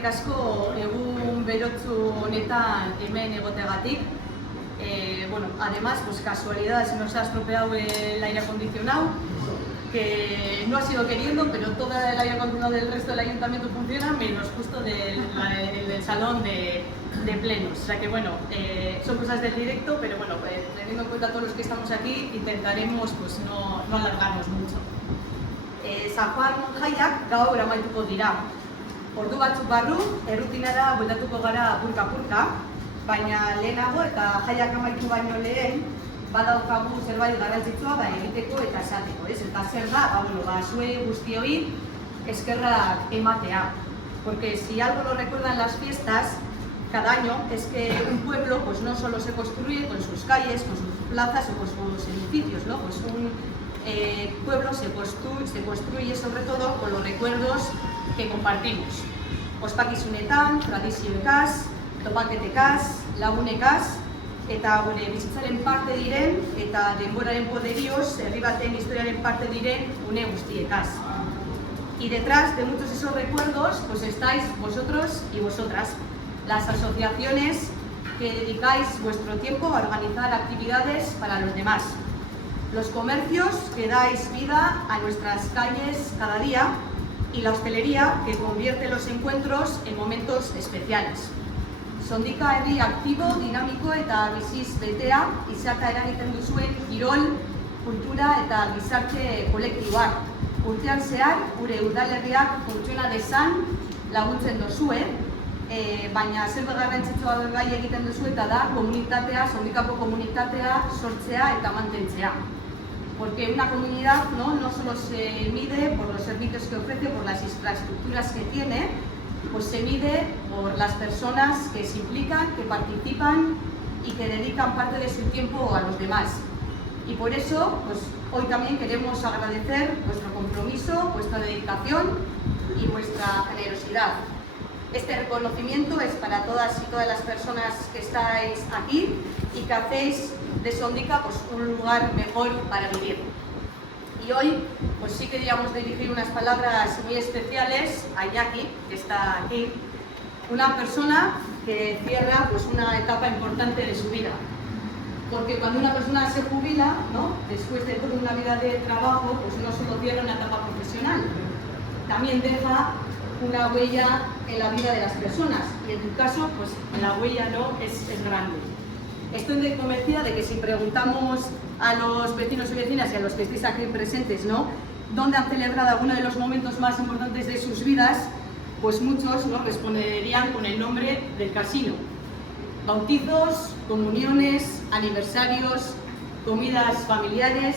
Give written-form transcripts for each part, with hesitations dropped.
eskerrik asko egun berotzu honetan hemen egoteagatik. Bueno, además, pues casualidad, se nos ha estropeado el aire acondicionado, que no ha sido queriendo, pero todo el aire acondicionado del resto del ayuntamiento funciona, menos justo del salón de plenos. O sea que bueno, son cosas del directo, pero bueno, teniendo en cuenta todos los que estamos aquí, intentaremos pues no alargarnos mucho. San Juan jaiak gaur amaituko dira. Ordu batzuk barru, errutinara bueltatuko gara purka-purka, baina lehenago eta jaiak amaitu baino lehen, badaukagu zerbait garrantzitsua egiteko eta esateko, ez? Eta zer da, zuei guztioi eskerrak ematea. Porque si algo lo recuerdan las fiestas, cada año, es que un pueblo pues no solo se construye con sus calles, con sus plazas o con sus edificios, ¿no? Pues un pueblo se construye sobre todo con los recuerdos que compartimos. Ospakizunetan, tradizioekaz, topaketekaz, lagunekaz, eta gure bizitzaren parte diren eta denboraren poderioz herri baten historiaren parte diren une guztiekaz. Y detrás de muchos de esos recuerdos pues estáis vosotros y vosotras, las asociaciones que dedicáis vuestro tiempo a organizar actividades para los demás, los comercios que dais vida a nuestras calles cada día y la hostelería que convierte los encuentros en momentos especiales. Sondika herri aktibo, dinamiko eta biziz betea izata eragiten duzuen kirol, kultura eta gizarte kolektiboak. Urtean zehar, gure udalerriak funtsiona dezan laguntzen duzue, baina zerbait garrantzitsua gai egiten duzu eta da komunitatea, Sondikako komunitatea sortzea eta mantentzea. Porque una comunidad no solo se mide por los servicios que ofrece, por las infraestructuras que tiene, pues se mide por las personas que se implican, que participan y que dedican parte de su tiempo a los demás. Y por eso, pues hoy también queremos agradecer vuestro compromiso, vuestra dedicación y vuestra generosidad. Este reconocimiento es para todas y todas las personas que estáis aquí y que hacéis de Sondika pues, un lugar mejor para vivir. Y hoy pues sí queríamos dirigir unas palabras muy especiales a Iñaki, que está aquí, una persona que cierra pues, una etapa importante de su vida. Porque cuando una persona se jubila, ¿no? Después de toda una vida de trabajo, pues no solo cierra una etapa profesional, también deja una huella en la vida de las personas. Y en tu caso, pues la huella no es grande. Estoy convencida de que si preguntamos a los vecinos y vecinas y a los que estéis aquí presentes, ¿no?, dónde han celebrado alguno de los momentos más importantes de sus vidas, pues muchos nos responderían con el nombre del casino. Bautizos, comuniones, aniversarios, comidas familiares,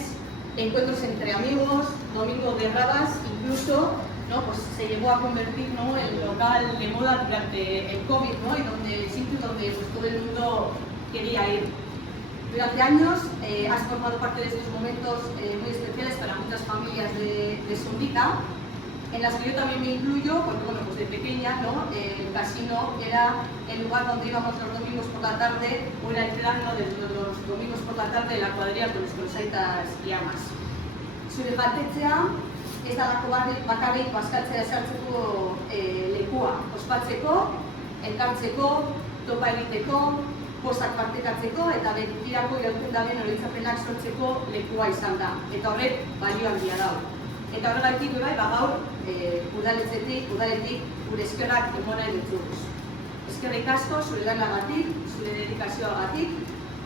encuentros entre amigos, domingos de rabas, incluso pues se llegó a convertir, ¿no?, en local de moda durante el COVID, ¿no?, y el sitio donde pues, todo el mundo quería ir. Durante años has formado parte de estos momentos muy especiales para muchas familias de Sondika, en las que yo también me incluyo, porque bueno, pues de pequeña, ¿no?, el casino era el lugar donde íbamos los domingos por la tarde, o era el plan, ¿no?, de los domingos por la tarde de la cuadrilla con nuestros aitas y amas. Zure jatetxea ez dalako bakarrik bazkaltzea sartzeko lekua, ospatzeko, elkartzeko, topa egiteko, pozak partekatzeko eta betirako irauten daben oroitzapenak sortzeko lekua izan da. Eta horrek balio handia dago. Eta horregatik bai, gaur udaletik gure eskerrak emon nahi ditugu. Eskerrik asko zure lanagatik, zure dedikazioagatik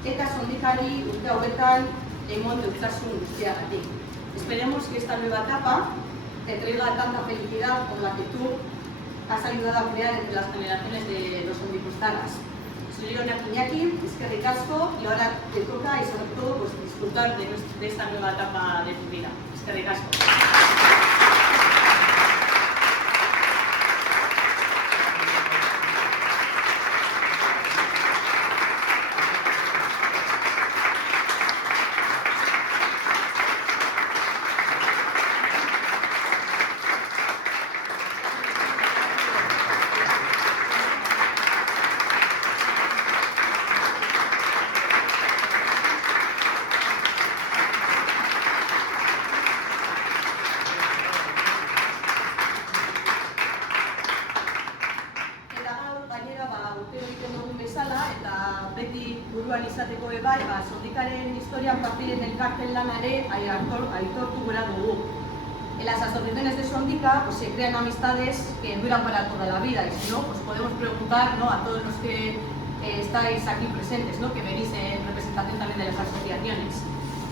eta Sondikari urte hauetan emon deutzazun guztiagatik. Esperemos que esta nueva etapa te traiga tanta felicidad como la que tú has ayudado a crear entre las generaciones de los sondipuztarras. Soy Iñaki, eskerrik asko, y ahora te toca y sobre todo pues, disfrutar de esta nueva etapa de tu vida. Eskerrik asko. beti buruan izateko bai, sondikaren historian partiren elkarten lanare aitortu gura dugu. En las asociaciones de Sondika pues, se crean amistades que duran para toda la vida y si no, pues podemos preguntar, ¿no?, a todos los que estáis aquí presentes, ¿no?, que venís en representación también de las asociaciones.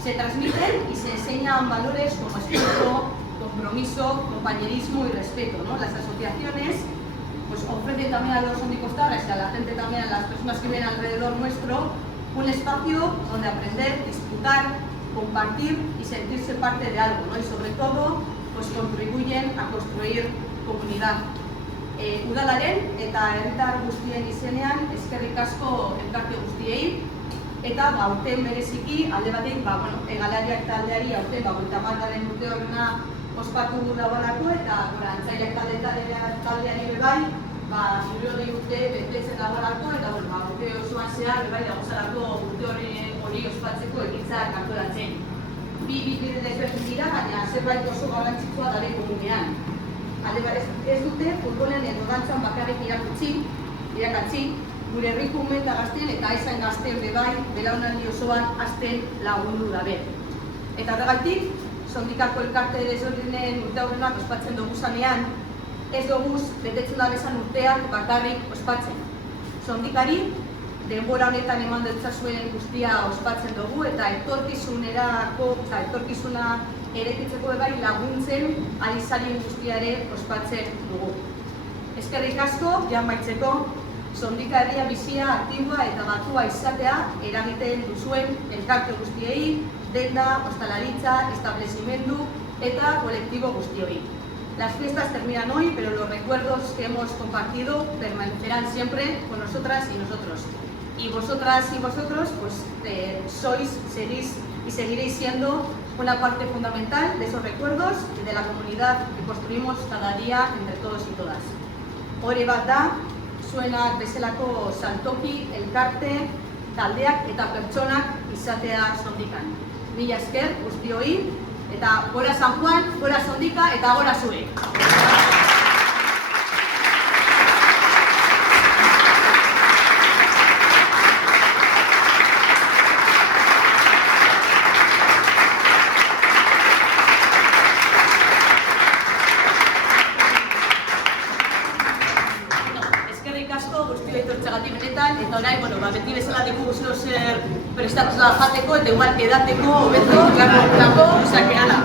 Se transmiten y se enseñan valores como espíritu, compromiso, compañerismo y respeto, ¿no? Las asociaciones pues, ofrecen también a los sondicostarras y a la gente también, a las personas que viven alrededor nuestro, un espacio donde aprender, disfrutar, compartir y sentirse parte de algo, ¿no? Y sobre todo, pues contribuyen a construir comunidad. Udalaren eta herritar guztien izenean eskerrik asko elkarte guztiei eta aurten bereziki alde batetik Egalariak taldeari aurten 50. urte horrena ospatu dagoelako eta Antzaileak taldeari bai 60 urte betetzen dagoelako eta urte osoan zehar bai dagozalako urte hori ospatzeko ekintzak antolatzen. Bi desberdin dira, baina zerbait oso garrantzitsua da komunean. Ez dute futbolen edo dantzan bakarrik irakatsi, gure herriko ume eta gazten eta aizan gazten bai belaunaldi osoan hasten lagundu dabe. Eta horregatik, Sondikako elkarte desberdinen urte aurrenak ospatzen dugu zanean, ez dugu betetzen da bezan urteak bakarrik ospatzen. Sondikari, denbora honetan eman dutzazuen guztia ospatzen dugu eta etorkizuna eraikitzeko bai laguntzen ari zaren guztiare ospatzen dugu. Eskerrik asko, amaitzeko, Sondika herria bizia, aktiboa eta batua izatea eragiten duzuen elkarte guztiei, denda, hostalaritza, establezimendu eta kolektibo guztioi. Las fiestas terminan hoy, pero los recuerdos que hemos compartido permanecerán siempre con nosotras y nosotros. Y vosotras y vosotros pues, sois, serís y seguiréis siendo una parte fundamental de esos recuerdos y de la comunidad que construimos cada día entre todos y todas. Hori bat da, zuenak bezalako saltoki, elkarte, taldeak eta pertsonak izatea Sondikan. Mila esker guztioi eta gora San Juan, gora Sondika eta gora zuek. Eta orain, beti bezala dikugu zer prestatuta jateko eta igual edateko, hobeto, garro, osea, que ala,